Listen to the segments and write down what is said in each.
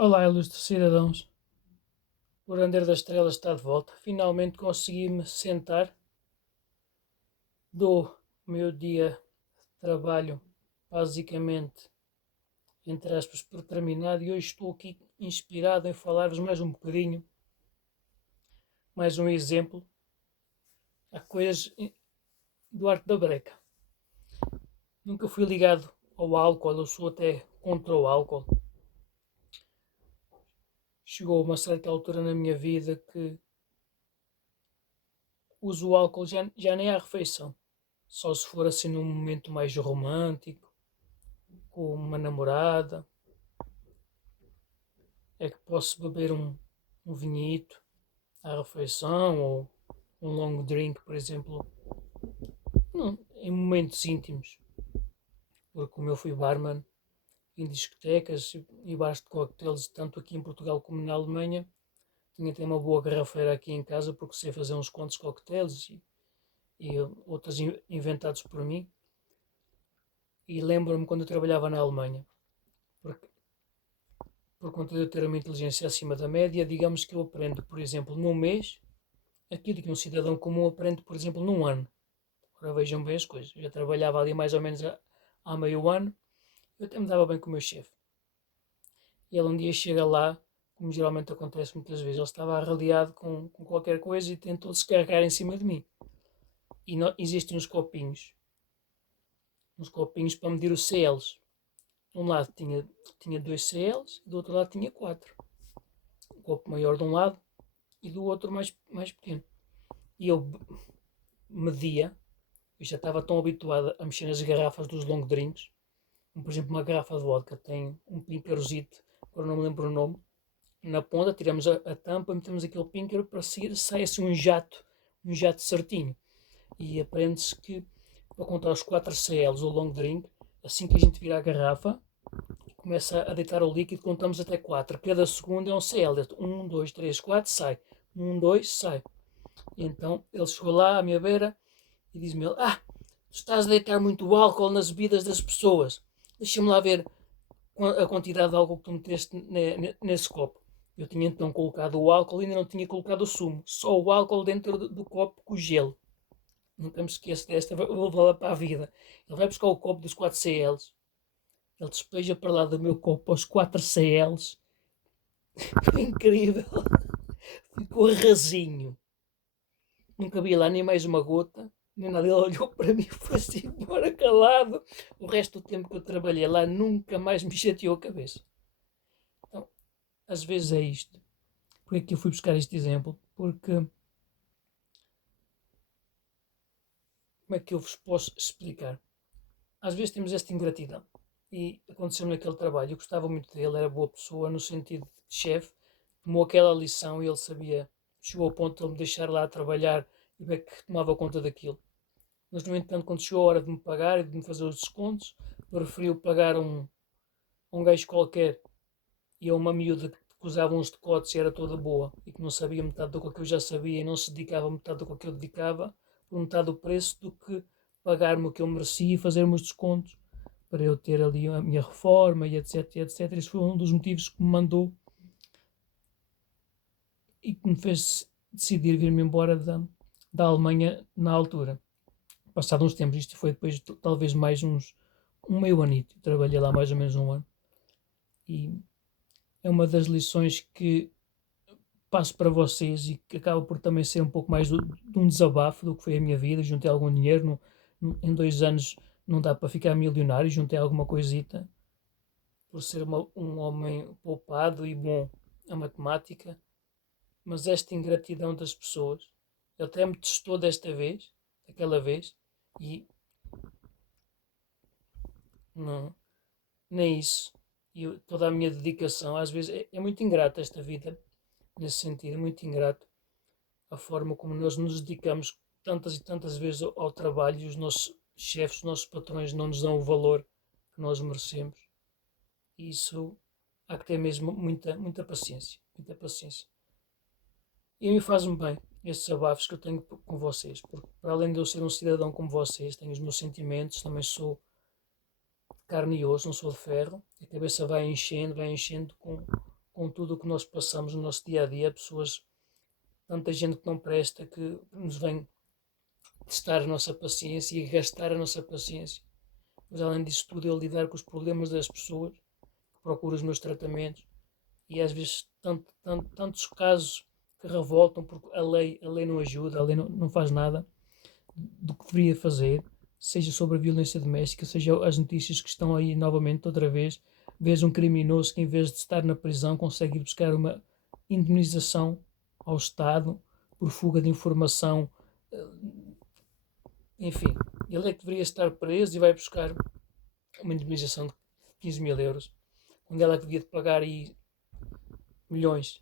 Olá, ilustres cidadãos. O Rendeiro das Estrelas está de volta. Finalmente consegui-me sentar. Dou o meu dia de trabalho, basicamente, entre aspas, por terminado. E hoje estou aqui inspirado em falar-vos mais um bocadinho, mais um exemplo. Há coisas do arte da breca. Nunca fui ligado ao álcool, eu sou até contra o álcool. Chegou uma certa altura na minha vida que uso o álcool já nem à refeição. Só se for assim num momento mais romântico, com uma namorada, é que posso beber um vinhito à refeição ou um long drink, por exemplo, em momentos íntimos. Porque como eu fui barman em discotecas e bares de coquetéis, tanto aqui em Portugal como na Alemanha, tinha até uma boa garrafeira aqui em casa porque sei fazer uns quantos coquetéis e outros inventados por mim. E lembro-me quando eu trabalhava na Alemanha, porque por conta de eu ter uma inteligência acima da média, digamos que eu aprendo, por exemplo, num mês, aquilo que um cidadão comum aprende, por exemplo, num ano. Agora vejam bem as coisas. Eu já trabalhava ali mais ou menos há meio ano, eu até me dava bem com o meu chefe. E ele um dia chega lá, como geralmente acontece muitas vezes, ele estava arreliado com qualquer coisa e tentou descarregar em cima de mim. E existem uns copinhos para medir os CLs. De um lado tinha 2 CLs e do outro lado tinha 4. Um copo maior de um lado e do outro mais pequeno. E eu media, eu já estava tão habituado a mexer nas garrafas dos long drinks, como por exemplo uma garrafa de vodka tem um pinkerozito, agora não me lembro o nome, na ponta tiramos a tampa, metemos aquele píncaro para seguir, sai assim um jato certinho. E aprende-se que para contar os 4 CLs do long drink, assim que a gente vira a garrafa, começa a deitar o líquido, contamos até 4. Cada segundo é um CL. 1, 2, 3, 4, sai. 1, 2, sai. E então ele chegou lá à minha beira e diz-me ele, tu estás a deitar muito álcool nas bebidas das pessoas. Deixa-me lá ver a quantidade de álcool que tu meteste nesse copo. Eu tinha então colocado o álcool e ainda não tinha colocado o sumo. Só o álcool dentro do copo com o gelo. Nunca me esqueço desta, vou levá-la para a vida. Ele vai buscar o copo dos 4 CLs. Ele despeja para lá do meu copo aos 4 CLs. Foi incrível. Ficou rasinho. Nunca vi lá nem mais uma gota, nem nada. Ele olhou para mim e foi-se embora calado. O resto do tempo que eu trabalhei lá nunca mais me chateou a cabeça. Então, às vezes é isto. Por que eu fui buscar este exemplo? Porque, como é que eu vos posso explicar? Às vezes temos esta ingratidão. E aconteceu-me naquele trabalho. Eu gostava muito dele, era boa pessoa, no sentido de chefe. Tomou aquela lição e ele sabia. Chegou ao ponto de ele me deixar lá a trabalhar e ver que tomava conta daquilo. Mas, no entanto, quando chegou a hora de me pagar e de me fazer os descontos, preferiu pagar um gajo qualquer e a uma miúda que usava uns decotes e era toda boa e que não sabia metade do que eu já sabia e não se dedicava a metade do que eu dedicava, por metade do preço, do que pagar-me o que eu merecia e fazer-me os descontos para eu ter ali a minha reforma e etc, etc. Isso foi um dos motivos que me mandou e que me fez decidir vir-me embora da Alemanha na altura. Passado uns tempos, isto foi depois de, talvez mais um meio anito, trabalhei lá mais ou menos um ano e é uma das lições que passo para vocês e que acaba por também ser um pouco mais de um desabafo do que foi a minha vida. Juntei algum dinheiro, em 2 anos não dá para ficar milionário, juntei alguma coisita por ser um homem poupado e bom a matemática, mas esta ingratidão das pessoas, ele até me testou desta vez, daquela vez, e não, nem isso. E toda a minha dedicação, às vezes é muito ingrata esta vida, nesse sentido, é muito ingrato a forma como nós nos dedicamos tantas e tantas vezes ao trabalho e os nossos chefes, os nossos patrões não nos dão o valor que nós merecemos. E isso há que ter mesmo muita paciência, muita paciência. E a mim faz-me bem estes abafos que eu tenho com vocês, porque para além de eu ser um cidadão como vocês, tenho os meus sentimentos, também sou de carne e osso, não sou de ferro, a cabeça vai enchendo com com tudo o que nós passamos no nosso dia a dia, pessoas, tanta gente que não presta, que nos vem testar a nossa paciência e gastar a nossa paciência. Mas além disso tudo, eu lidar com os problemas das pessoas, procuro os meus tratamentos e às vezes tantos casos que revoltam porque a lei não ajuda, a lei não faz nada do que deveria fazer, seja sobre a violência doméstica, seja as notícias que estão aí novamente outra vez, vês um criminoso que em vez de estar na prisão consegue ir buscar uma indemnização ao Estado por fuga de informação, enfim, ele é que deveria estar preso e vai buscar uma indemnização de 15 mil euros, onde ela devia pagar aí milhões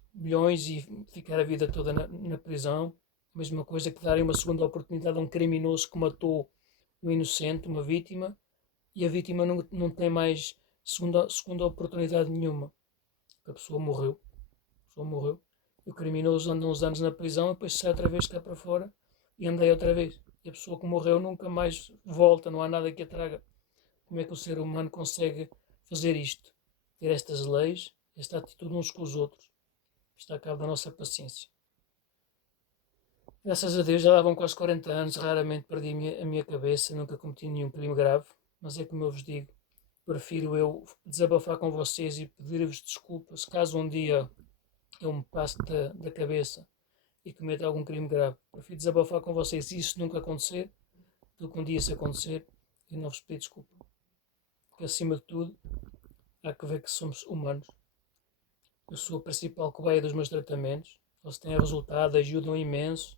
e ficar a vida toda na prisão. A mesma coisa que darem uma segunda oportunidade a um criminoso que matou um inocente, uma vítima, e a vítima não tem mais segunda oportunidade nenhuma. A pessoa morreu. E o criminoso anda uns anos na prisão e depois sai outra vez cá para fora e anda aí outra vez. E a pessoa que morreu nunca mais volta, não há nada que a traga. Como é que o ser humano consegue fazer isto? Ter estas leis, esta atitude uns com os outros? Está a cabo da nossa paciência. Graças a Deus já lá vão quase 40 anos, raramente perdi a minha cabeça, nunca cometi nenhum crime grave, mas é como eu vos digo, prefiro eu desabafar com vocês e pedir-vos desculpas caso um dia eu me passe da cabeça e cometa algum crime grave. Prefiro desabafar com vocês e isso nunca acontecer, do que um dia se acontecer e não vos pedir desculpa. Porque acima de tudo, há que ver que somos humanos. Eu sou a principal cobaia dos meus tratamentos, eles têm resultado, ajudam imenso,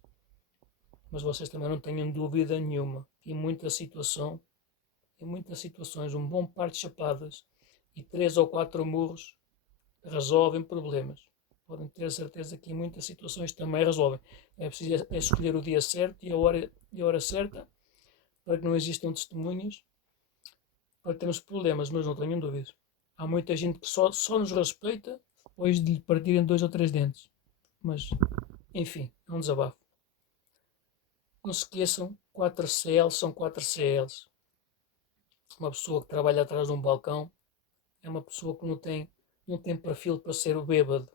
mas vocês também não tenham dúvida nenhuma. Em muitas situações, um bom par de chapadas e 3 ou 4 murros resolvem problemas. Podem ter a certeza que em muitas situações também resolvem. É preciso escolher o dia certo e a hora certa para que não existam testemunhas, para termos problemas, mas não tenham dúvidas. Há muita gente que só nos respeita depois de lhe partirem 2 ou 3 dentes. Mas, enfim, é um desabafo. Não se esqueçam, 4CL são 4CLs. Uma pessoa que trabalha atrás de um balcão é uma pessoa que não tem perfil para ser o bêbado.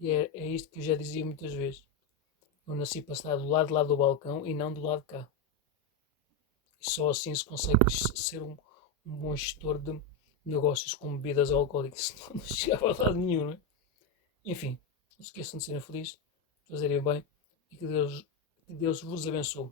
E é isto que eu já dizia muitas vezes. Eu nasci para estar do lado de lá do balcão e não do lado de cá. E só assim se consegue ser um bom gestor de negócios com bebidas alcoólicas. Senão não chegava a lado nenhum, não é? Enfim, não se esqueçam de serem felizes, de fazerem bem e que Deus vos abençoe.